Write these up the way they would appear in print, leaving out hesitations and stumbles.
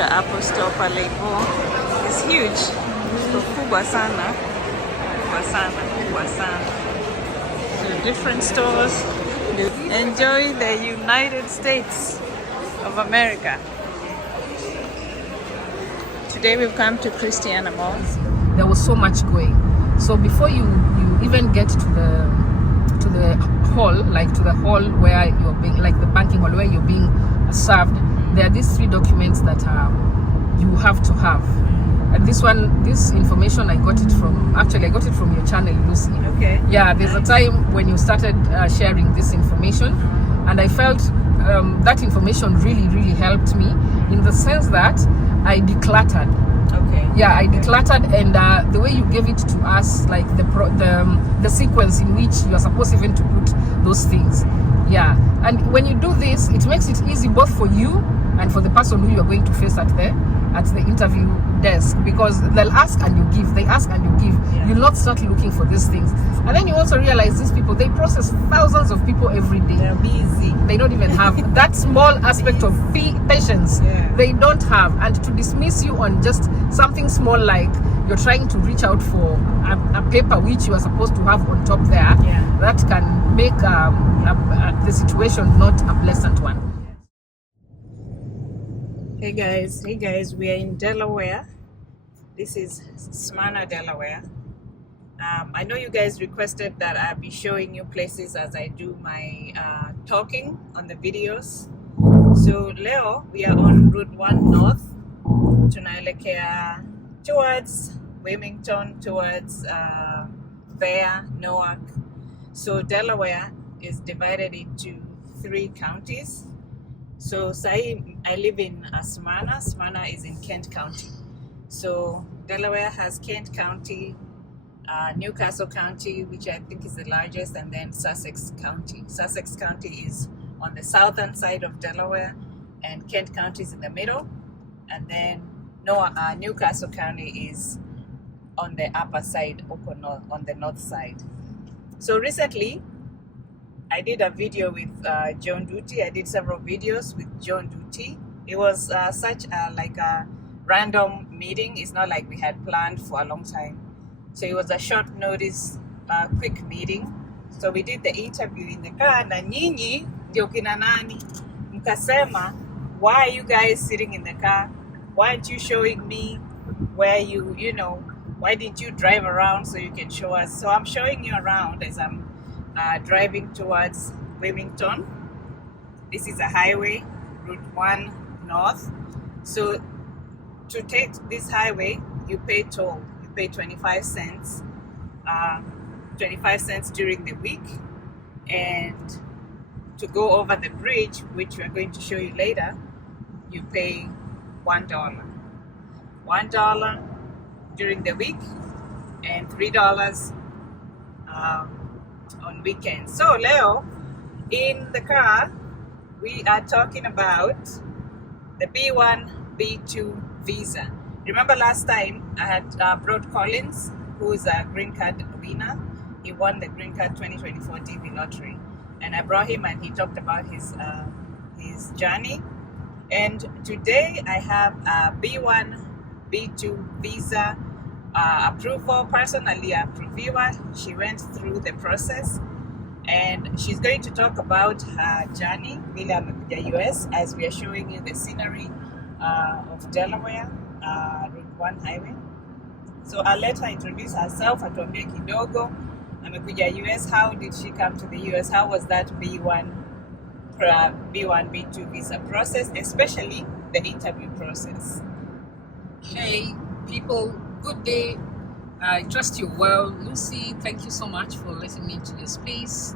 Kuja Apple Store pale hivyo. It's huge. Store kubwa sana. Kubwa sana. So different stores. Enjoy the United States of America. Today we've come to Christiana Malls. There was so much going. So before you even get to the hall, like to the hall where you're being, like the banking hall where you're being served, there are these 3 documents that you have to have. And this information I got it from your channel, Lucy. Okay. Yeah, there's a time when you started sharing this information, and I felt that information really helped me in the sense that I decluttered. Okay. Yeah, I decluttered, and the way you gave it to us, like the sequence in which you are supposed even to put those things. Yeah, and when you do this, it makes it easy both for you and for the person who you are going to face at the interview desk, because they'll ask and you give, they ask and you give. Yeah. You'll not start looking for these things, and then you also realize these people, they process thousands of people every day. They're busy. They don't even have that small aspect of patience. Yeah. They don't have, and to dismiss you on just something small, like you're trying to reach out for a paper which you are supposed to have on top there, Yeah. that can make the situation not a pleasant one. Hey guys, we are in Delaware. This is Smyrna, Delaware. I know you guys requested that I be showing you places as I do my talking on the videos. So leo we are on Route 1 North, tunaelekea towards Wilmington, towards Vere, Newark. So Delaware is divided into 3 counties. So Sai, I live in Smyrna. Smyrna is in Kent County. So Delaware has Kent County, Newcastle County, which I think is the largest, and then Sussex County. Sussex County is on the southern side of Delaware, and Kent County is in the middle, and then Newcastle County is on the upper side, on the north side. So recently, I did a video with John Duty. I did several videos with John Duty. It was such a random meeting. It's not like we had planned for a long time. So it was a short notice, quick meeting. So we did the interview in the car. Na nyinyi ndio kina nani? Mkasema, why are you guys sitting in the car? Why aren't you showing me where why didn't you drive around so you can show us? So I'm showing you around as I'm driving towards Wilmington. This is a highway, Route 1 North. So to take this highway, you pay toll. You pay 25 cents. 25 cents during the week, and to go over the bridge, which we are going to show you later, you pay $1. $1 during the week, and $3 on weekends. So Leo, in the car, we are talking about the B1, B2 visa. Remember last time I had brought Collins, who is a green card winner. He won the green card 2024 TV lottery, and I brought him and he talked about his journey. And today I have a B1, B2 visa approval, personally approval. She went through the process, and she's going to talk about her journey vile amekuja US, as we are showing you the scenery of Delaware, Route 1 highway. So I'll let her introduce herself, atuambie kidogo amekuja US, how did she come to the US, how was that B1, B2 visa process, especially the interview process. Hey people, good day. I trust you're well. Lucy, thank you so much for letting me into your space.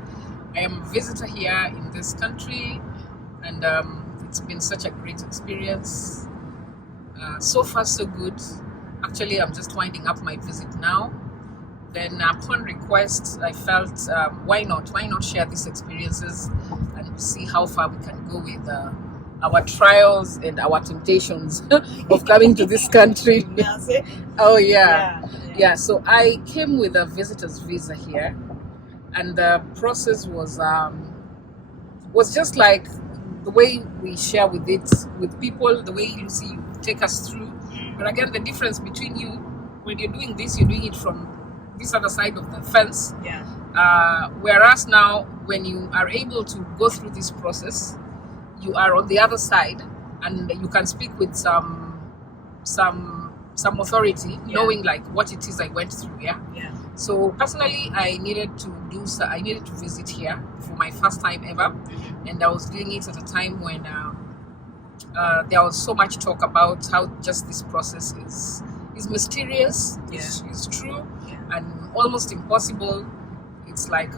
I am a visitor here in this country, and it's been such a great experience. So far so good. Actually, I'm just winding up my visit now. Then upon request, I felt why not share these experiences and see how far we can go with our trials and our temptations of coming to this country. Oh yeah. So I came with a visitor's visa here, and the process was just like the way we share with people, the way Lucy you take us through. But again, the difference between you, when you're doing this, you're doing it from this other side of the fence. Yeah. Whereas now, when you are able to go through this process, you are on the other side, and you can speak with some authority, knowing like what it is I went through. Yeah. So personally, I needed to visit here for my first time ever, and I was doing it at a time when there was so much talk about how just this process is mysterious, is true, and almost impossible. It's like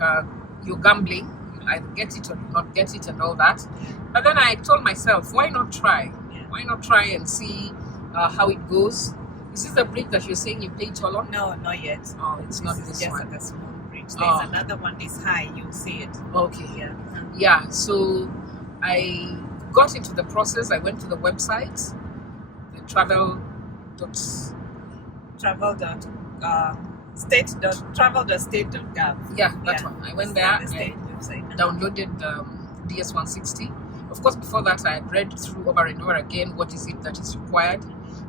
you're gambling. You either get it or you not get it, and all that. But then I told myself, why not try? Why not try and see how it goes? Is this the bridge that you're saying you paid toll on? No, not yet. Oh, it's not this just one. Like a small bridge. There's another one this high. You'll see it. Okay. Yeah. So I got into the process. I went to the website, the travel.state.gov. Yeah, that one. I went there. I downloaded DS-160. Of course, before that, I had read through over and over again what is it that is required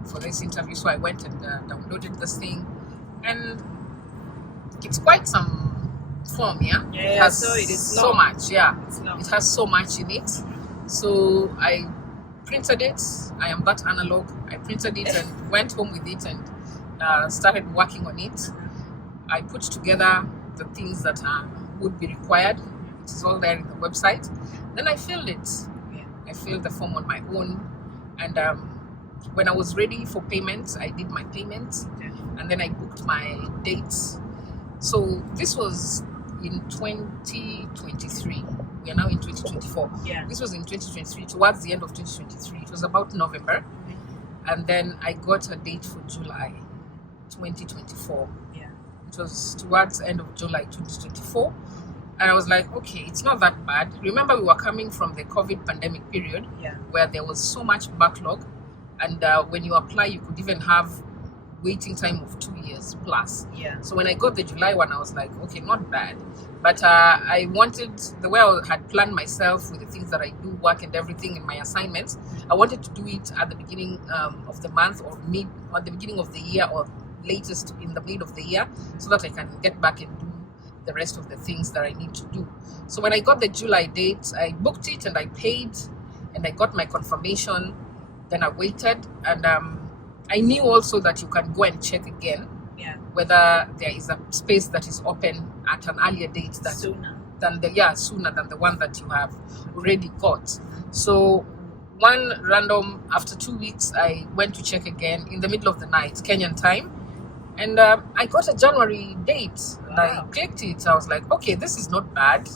for this interview. So I went and downloaded this thing, and it's quite some form. It has so it is so much. It has so much in it. So I printed it. I am that analog. I printed it and went home with it and started working on it. I put together the things that would be required. It is all there in the website. Then I filled it. I filled the form on my own, and when I was ready for payment, I did my payment, and then I booked my dates. So this was in 2023. We are now in 2024. This was in 2023, towards the end of 2023. It was about November, and then I got a date for July 2024. It was towards the end of July 2024. And I was like, okay, it's not that bad. Remember, we were coming from the COVID pandemic period where there was so much backlog. And when you apply, you could even have waiting time of 2 years plus. So when I got the July one, I was like, okay, not bad. But I wanted, the way I had planned myself with the things that I do, work and everything in my assignments, I wanted to do it at the beginning of the month or at the beginning of the year, or latest in the mid of the year, so that I can get back and do the rest of the things that I need to do. So when I got the July date, I booked it and I paid, and I got my confirmation. Then I waited, and I knew also that you can go and check again whether there is a space that is open at an earlier date sooner than the one that you have already got. So after 2 weeks, I went to check again in the middle of the night, Kenyan time. And I got a January date, and I clicked it. I was like, okay, this is not bad.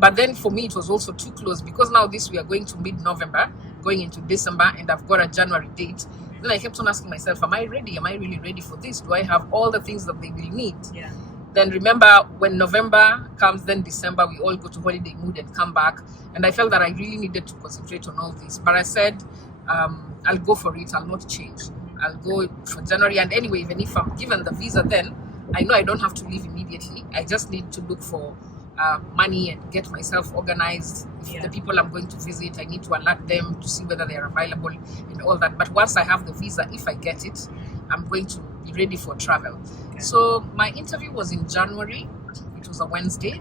But then for me, it was also too close, because now we are going to mid-November, going into December, and I've got a January date. Then I kept on asking myself, am I ready? Am I really ready for this? Do I have all the things that they will need? Then remember, when November comes, then December, we all go to holiday mood and come back. And I felt that I really needed to concentrate on all this. But I said, I'll go for it. I'll not change. I'll go for January. And anyway, even if I'm given the visa, then I know I don't have to leave immediately. I just need to look for money and get myself organized. If the people I'm going to visit, I need to alert them to see whether they are available and all that. But once I have the visa, if I get it, I'm going to be ready for travel. So my interview was in January. It was a Wednesday.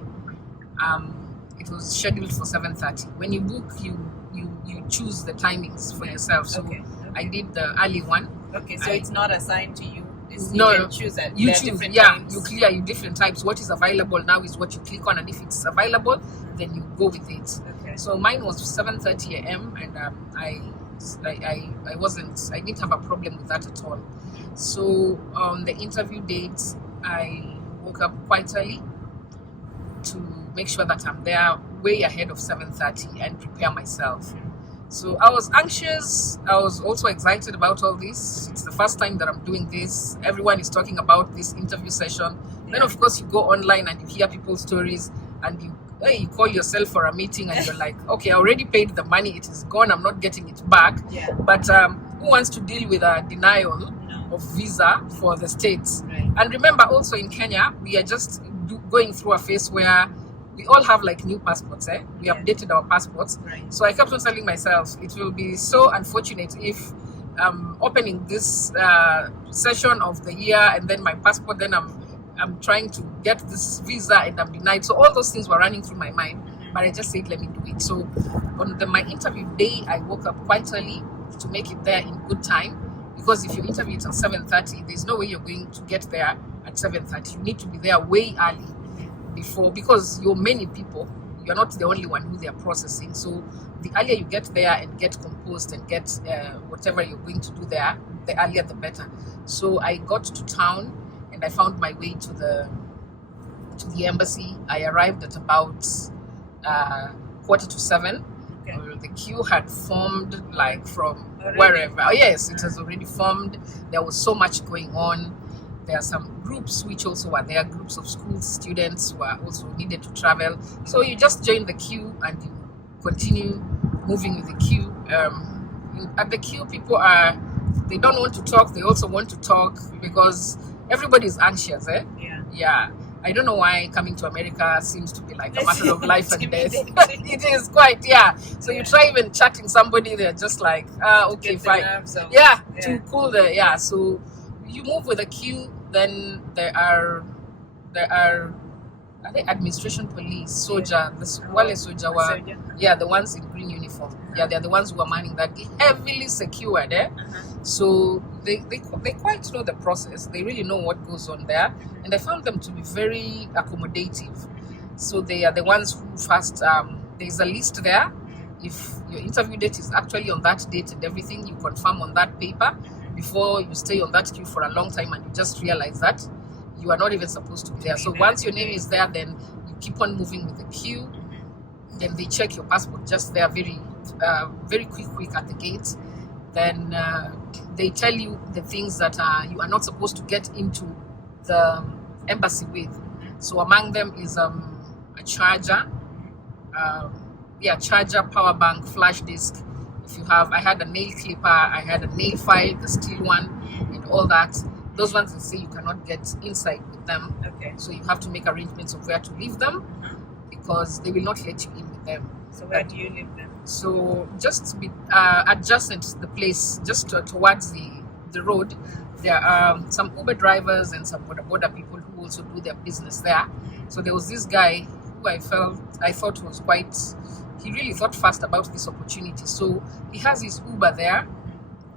It was scheduled for 7:30. When you book, you choose the timings for yourself. So I did the early one. So it's not assigned to you. No, you choose it. You choose. Times. You clear your different types. What is available now is what you click on, and if it's available, then you go with it. So mine was 7:30 a.m. and I didn't have a problem with that at all. So on the interview date, I woke up quite early to make sure that I'm there way ahead of 7:30 and prepare myself. So I was anxious. I was also excited about all this. It's the first time that I'm doing this. Everyone is talking about this interview session. Then of course you go online and you hear people's stories, and you call yourself for a meeting, and you're like, okay, I already paid the money. It is gone. I'm not getting it back. But who wants to deal with a denial of visa for the States? And remember, also in Kenya, we are just going through a phase where we all have like new passports, eh? We Yeah. updated our passports. Right. So I kept on telling myself, it will be so unfortunate if opening this session of the year and then my passport, then I'm trying to get this visa and I'm denied. So all those things were running through my mind, but I just said, let me do it. So on my interview day, I woke up quite early to make it there in good time, because if you interview till 7:30, there's no way you're going to get there at 7:30. You need to be there way early before, because you're many people. You're not the only one who they are processing. So the earlier you get there and get composed and get whatever you're going to do there, the earlier the better. So I got to town and I found my way to the embassy. I arrived at about 7:15. Okay. The queue had formed like from Already? wherever. Oh, yes, it has already formed. There was so much going on. There are some groups which also were there, groups of school students who are also needed to travel. So you just join the queue and you continue moving with the queue. At the queue, they don't want to talk. They also want to talk because everybody is anxious, eh? Yeah. Yeah. I don't know why coming to America seems to be like a matter of life and death. Intimidating. It is quite, yeah. So Yeah. you try even chatting somebody, they're just like, okay, Get the fine. nerves out. Yeah, Yeah. to cool the, yeah. So you move with a queue, then there are I think administration police, soldier, wale soldier were, Soldier. yeah, the ones in green uniform. Yeah, they're the ones who are manning that, heavily secured, eh? So they quite know the process. They really know what goes on there, and I found them to be very accommodative. So they are the ones who first. There's a list there. If your interview date is actually on that date and everything, you confirm on that paper before you stay on that queue for a long time, and you just realize that you are not even supposed to be there. So once your name is there, then you keep on moving with the queue. Then they check your passport just there, very quick at the gate. Then they tell you the things that you are not supposed to get into the embassy with. So among them is a charger, charger, power bank, flash disk. If you have, I had a nail clipper, I had a nail file, the steel one, and all that. Those ones they say you cannot get inside with them. Okay. So you have to make arrangements of where to leave them, because they will not let you in with them. So where do you leave them? So just be adjacent to the place, just towards the road, there are some Uber drivers and some border people who also do their business there. So there was this guy who I thought was quite, he really thought fast about this opportunity. So he has his Uber there,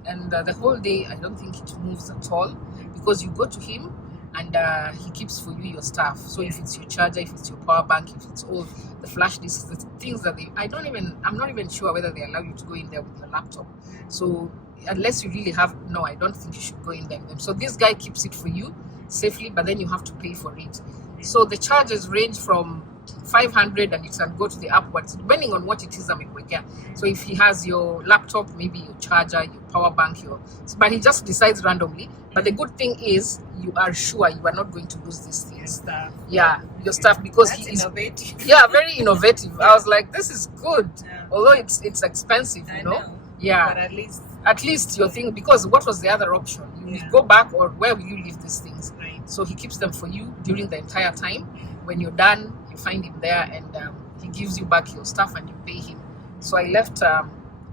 and the whole day I don't think it moves at all, because you go to him and he keeps for you your stuff. So if it's your charger, if it's your power bank, if it's all the flash disks, the things that I'm not even sure whether they allow you to go in there with your laptop. So unless you really have, no, I don't think you should go in there with them. So this guy keeps it for you safely, but then you have to pay for it. So the charges range from 500 and it can go to the upwards, depending on what it is amekuwekea. So if he has your laptop, maybe your charger, your power bank, but he just decides randomly. But the good thing is you are sure you are not going to lose these things. Stuff. Yeah, your stuff, because That's he is innovative. yeah, very innovative. I was like, this is good. Yeah. Although it's expensive, I you know. know. Yeah. But at least Your thing, because what was the other option? You will go back, or where will you leave these things? right. So he keeps them for you during the entire time. When you're done, you find him there, and he gives you back your stuff and you pay him. So I left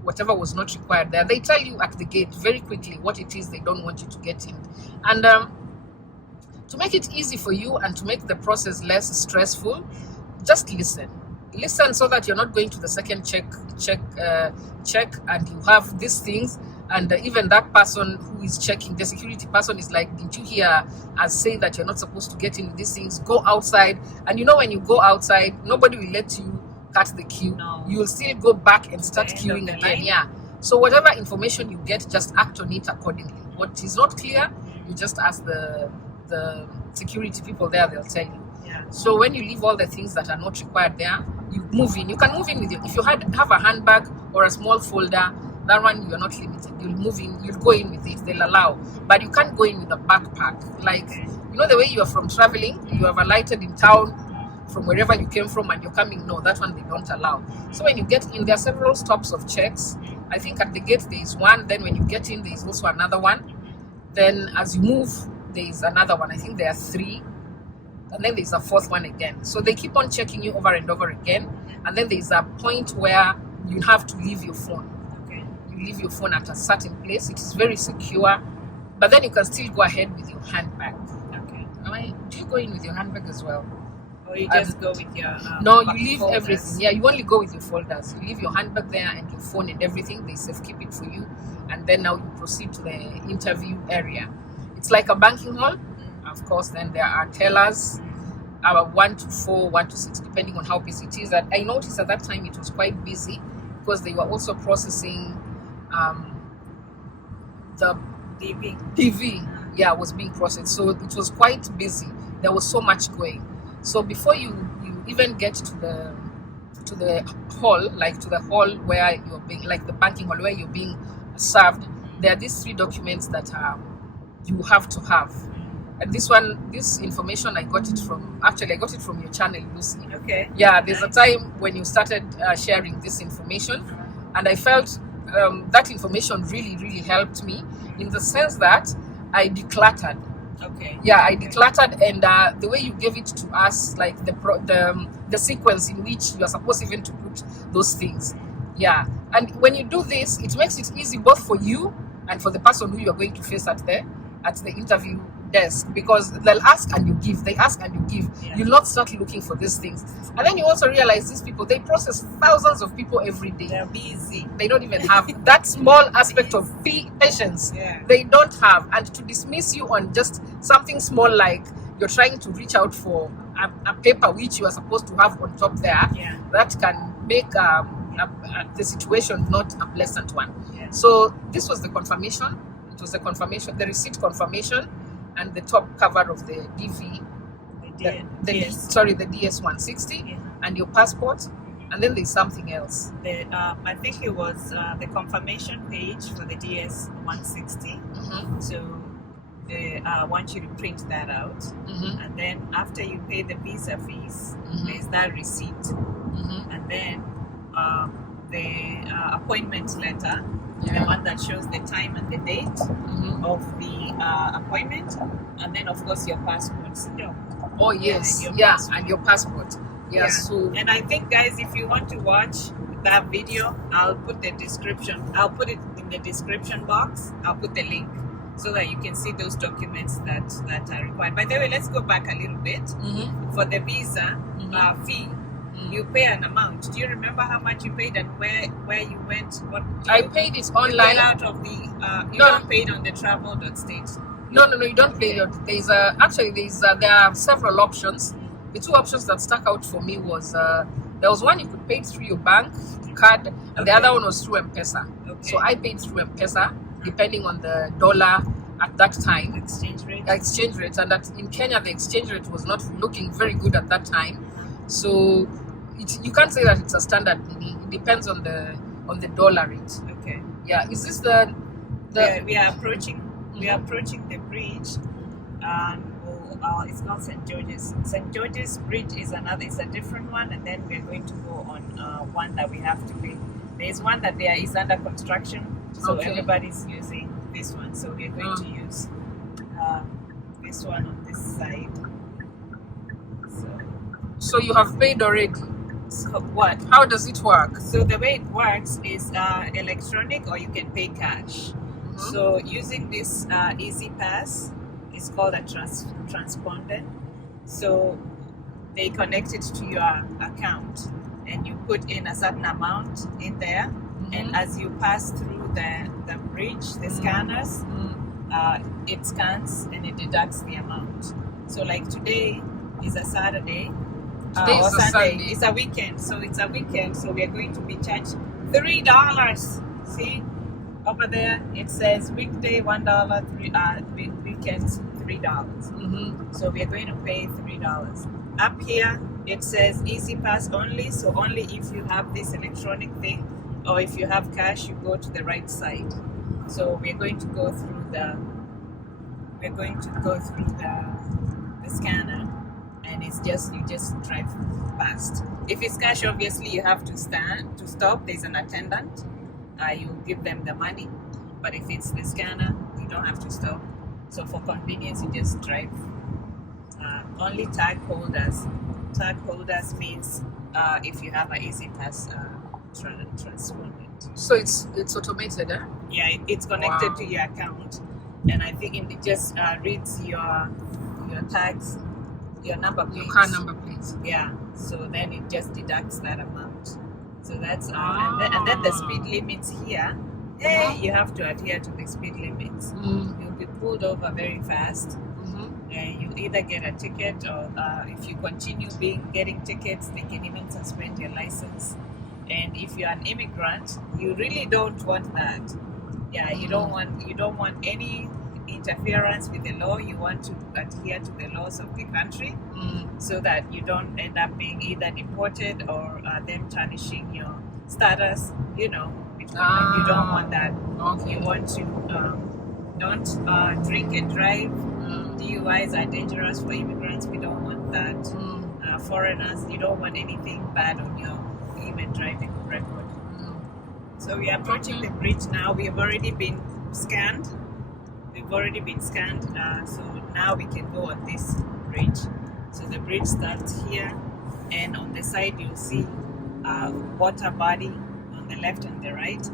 whatever was not required there. They tell you at the gate very quickly what it is they don't want you to get in. And to make it easy for you and to make the process less stressful, just listen so that you're not going to the second check and you have these things, and even that person who is checking, the security person, is like, did you hear us say that you're not supposed to get into these things? Go outside. And you know, when you go outside, nobody will let you cut the queue. No. You will still go back and start The end of queuing the again. line. Yeah. So whatever information you get, just act on it accordingly. What is not clear, you just ask the security people there, they'll tell you. Yeah. So when you leave all the things that are not required there, you move in. You can move in with if you have a handbag or a small folder, that one you're not limited. You'll move in, you'll go in with it, they'll allow. But you can't go in with a backpack. Like, you know the way you are from traveling, you have alighted in town from wherever you came from and you're coming, no, that one they don't allow. So when you get in, there are several stops of checks. I think at the gate there is one, then when you get in, there is also another one. Then as you move, there is another one. I think there are three. and then there's a fourth one again. So they keep on checking you over and over again, and then there's a point where you have to leave your phone. Okay. You leave your phone at a certain place. It is very secure, but then you can still go ahead with your handbag. Okay. Do you go in with your handbag as well? Or you just go with your no, you leave folders. everything. Yeah, you only go with your folders. You leave your handbag there and your phone and everything. They safe keep it for you, and then now you proceed to the interview area. It's like a banking hall, of course. Then there are tellers, 1 to 4, 1 to 6, depending on how busy it is. And I noticed at that time it was quite busy because they were also processing the DV. Yeah, was being processed, so it was quite busy. There was so much going. So before you even get to the hall, like to the hall where you're being, like the banking hall where you're being served, there are these 3 documents that you have to have. And this information I got it from your channel, Lucy. Okay. Yeah, there's a time when you started sharing this information, and I felt that information really helped me in the sense that I decluttered. Okay. Yeah, I decluttered, and the way you gave it to us, like the sequence in which you are supposed even to put those things. Yeah, and when you do this, it makes it easy both for you and for the person who you are going to face at the interview desk, because they'll ask and you give, they ask and you give. Yeah. You'll not start looking for these things, and then you also realize these people, they process thousands of people every day. They're busy. They don't even have that small aspect of patience. Yeah. They don't have, and to dismiss you on just something small, like you're trying to reach out for a paper which you are supposed to have on top there, Yeah. that can make the situation not a pleasant one. Yeah. So this was the confirmation. It was the confirmation, the receipt confirmation, and the top cover of the DV, the DS 160, Yeah. and your passport, and then there's something else. I think it was the confirmation page for the DS 160. Mm-hmm. So they want you to print that out, Mm-hmm. and then after you pay the visa fees, Mhm. there's that receipt, Mm-hmm. and then the appointment letter, the Yeah. one that shows the time and the date Mm-hmm. of the appointment, and then of course your passport still. Oh yes, your yeah, passport. and your passport. Yeah. Yeah. So And I think, guys, if you want to watch that video, I'll put it in the description box. I'll put the link so that you can see those documents that are required. By the way, let's go back a little bit. Mhm. For the visa fee, you pay an amount. Do you remember how much you paid and where you went? What I you- paid it you paid online. out of the you No. don't pay it on the travel.state. No, you don't pay it. There are several options. The 2 options that stuck out for me was there was one you could pay through your bank card, and the Okay. other one was through M-Pesa. Okay. So I paid through M-Pesa, depending on the dollar at that time. Exchange rate. Exchange rate, and that in Kenya the exchange rate was not looking very good at that time. So you can't say that it's a standard money. It depends on the dollar rate. Okay. Yeah, is this the We are approaching the bridge, and it's not St. George's. St. George's Bridge is a different one, and then we're going to go on one that we have to pay. There's one that there is under construction, so Okay. everybody's using this one. So we're going to use this one on this side. So you have paid already. So what? How does it work? So the way it works is electronic, or you can pay cash. So using this Easy Pass, it's called a transpondent. So they connect it to your account, and you put in a certain amount in there, and as you pass through the bridge, the scanners, it scans and it deducts the amount. So like today is a Saturday. Today is or a Sunday. Sunday. It's a weekend, so we are going to be charged $3. See, over there it says weekday $1, weekends $3. So we are going to pay $3. Up here it says Easy Pass only, so only if you have this electronic thing, or if you have cash, you go to the right side. So we're going to go through the scanner, and you just drive past. If it's cash, obviously you have to stop. There's an attendant. You give them the money. But if it's the scanner, you don't have to stop. So for convenience, you just drive Only tag holders. Tag holders means if you have an easy pass transpondent. So it's automated, eh? Yeah, it's connected Wow. to your account, and I think it just reads your tags, your number plates. Your car number plates. Yeah, so then it just deducts that amount. So that's and then the speed limits here. Hey, you have to adhere to the speed limits. You'll be pulled over very fast. You either get a ticket, or if you continue getting tickets, they can even suspend your license. And if you're an immigrant, you really don't want that. Yeah, you don't want any interference with the law. You want to adhere to the laws of the country, so that you don't end up being either deported or them tarnishing your status. You don't want that. Okay. You want to don't drink and drive. DUIs are dangerous for immigrants. We don't want that. Foreigners, you don't want anything bad on your even driving record. So we are approaching the bridge now. We have already been scanned. So now we can go on this bridge. So the bridge starts here, and on the side you'll see water body on the left and the right.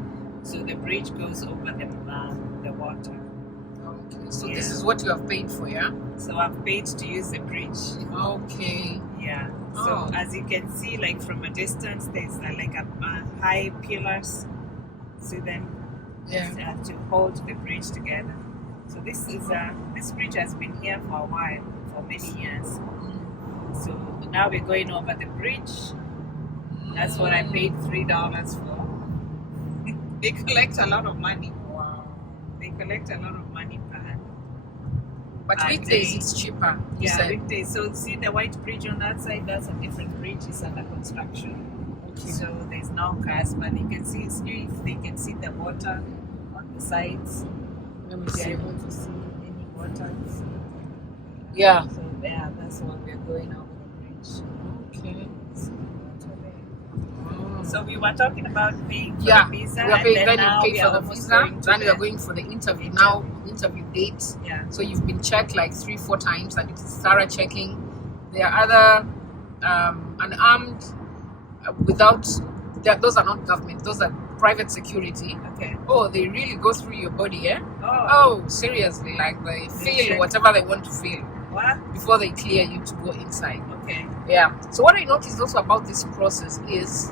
So the bridge goes over the water. Okay. So this is what you have paid for, yeah? So I've paid to use the bridge. Okay. Yeah. So as you can see, like from a distance, there's like a high pillars. See them? Yeah. To hold the bridge together. So this bridge has been here for a while, for many years. So now we're going over the bridge. That's what I paid $3 for. They collect a lot of money. Wow. They collect a lot of money per hand. But weekdays it's cheaper. Yeah, weekdays. So see the white bridge on that side, that's a different bridge. It's under construction. Okay. So there's no cars, but you can see it's new. If they can see the water on the sides. Let me If see. they're able to see any water. Yeah. So yeah, that's why we're going over the bridge. Okay. See the water there. So we were talking about paying for Yeah, the visa, we are paying, and then then now you we pay are for the almost visa, going to then you are the- going for the interview. Now, interview date. Yeah. So you've been checked like 3-4 times, and it's thorough checking. There are other unarmed, those are not government, those are private security. Okay. Oh, they really go through your body, eh? Oh. Oh, seriously, like they feel check. whatever they want to feel What? before they clear you to go inside. Okay. Yeah. So what I noticed also about this process is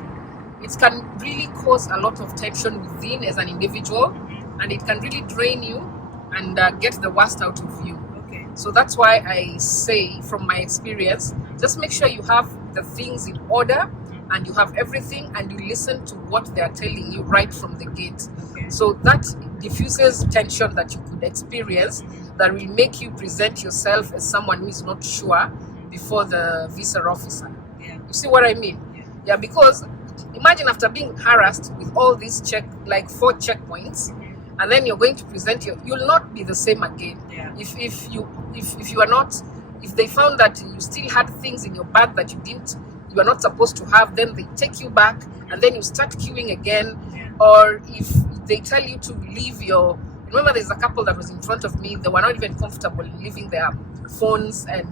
it can really cause a lot of tension within as an individual, and it can really drain you and get the worst out of you. Okay. So that's why I say, from my experience, just make sure you have the things in order and you have everything, and you listen to what they are telling you right from the gate. Okay. So that diffuses tension that you could experience, that will make you present yourself as someone who is not sure before the visa officer. Yeah. You see what I mean? Yeah, because imagine after being harassed with all these 4 checkpoints, and then you're going to present you'll not be the same again. Yeah. If you are not, if they found that you still had things in your bag that you are not supposed to have, then they take you back, and then you start queuing again. Yeah. Or if they tell you to leave remember there's a couple that was in front of me, they were not even comfortable leaving their phones and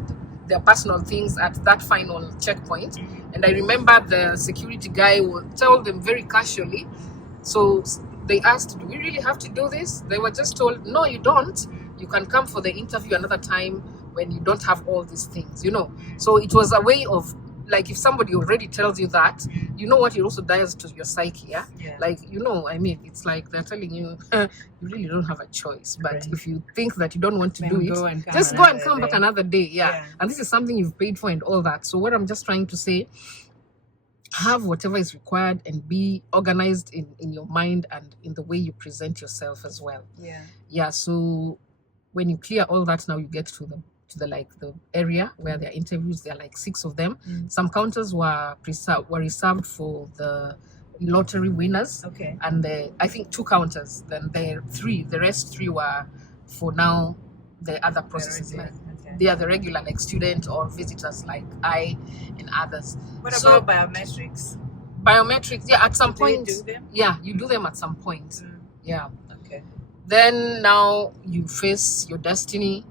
their personal things at that final checkpoint. And I remember the security guy would tell them very casually. So they asked, do we really have to do this? They were just told, no, you don't. You can come for the interview another time when you don't have all these things, So it was a way of, like, if somebody already tells you that, you know what it also does to your psyche, yeah? Yeah. Like, it's like they're telling you, you really don't have a choice. But Right. if you think that you don't want to Then do go it, and come just go and another come back day. another day, yeah. Yeah. And this is something you've paid for and all that. So what I'm just trying to say, have whatever is required and be organized in your mind and in the way you present yourself as well. Yeah. Yeah, so when you clear all that, now you get to the area where there are interviews. There are like 6 of them. Some counters were reserved for the lottery winners, Okay. and I think 2 counters. Then the rest 3 were for now the other processes, like Okay. they are the regular, like student or visitors like I and others. What So about biometrics? biometrics, yeah, at some Do they point, do them? yeah, you do them at some point. Yeah. Okay. Then now you face your destiny.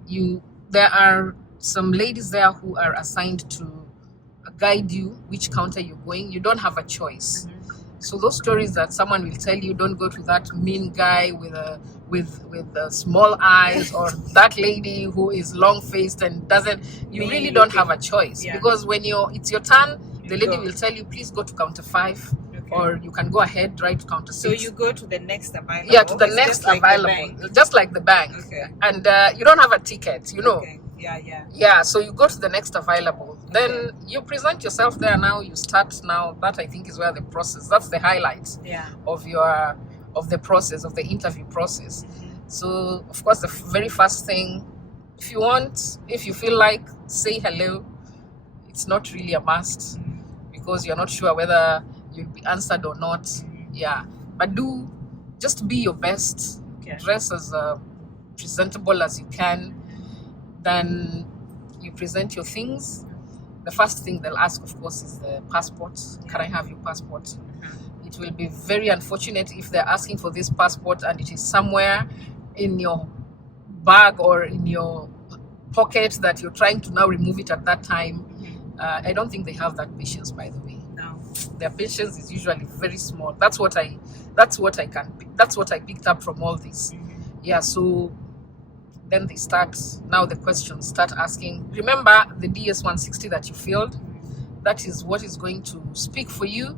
There are some ladies there who are assigned to guide you which counter you're going. You don't have a choice. So those stories that someone will tell you, don't go to that mean guy with small eyes, or that lady who is long faced and doesn't, you really don't have a choice. Because when it's your turn, the lady will tell you, please go to counter 5. Or you can go ahead right to counter 6. So you go to the next available. Yeah, to the next available, just like the bank. And you don't have a ticket, you know. Yeah, so you go to the next available. Then you present yourself there. Now you start. Now that, I think, is where the process. That's the highlight of the process, of the interview process. So of course, the very first thing, if you feel like, say hello. It's not really a must because you're not sure whether you'll be answered or not. Yeah, but just be your best. Dress as presentable as you can. Then you present your things. The first thing they'll ask, of course, is the passport. Can I have your passport? It will be very unfortunate if they're asking for this passport and it is somewhere in your bag or in your pocket that you're trying to now remove it at that time. I don't think they have that patience, by the way. No. Their patience is usually very small. That's what I picked up from all this. Yeah, so then they start, now the questions start asking. Remember the DS-160 that you filled? That is what is going to speak for you,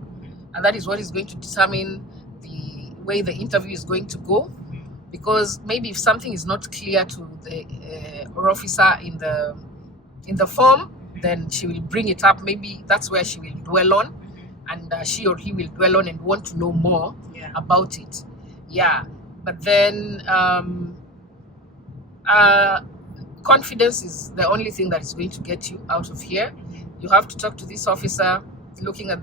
and that is what is going to determine the way the interview is going to go. Because maybe if something is not clear to the officer in the form, then she will bring it up. Maybe that's where she will dwell on, and she or he will dwell on and want to know more about it. Yeah, but then confidence is the only thing that is going to get you out of here. You have to talk to this officer, looking at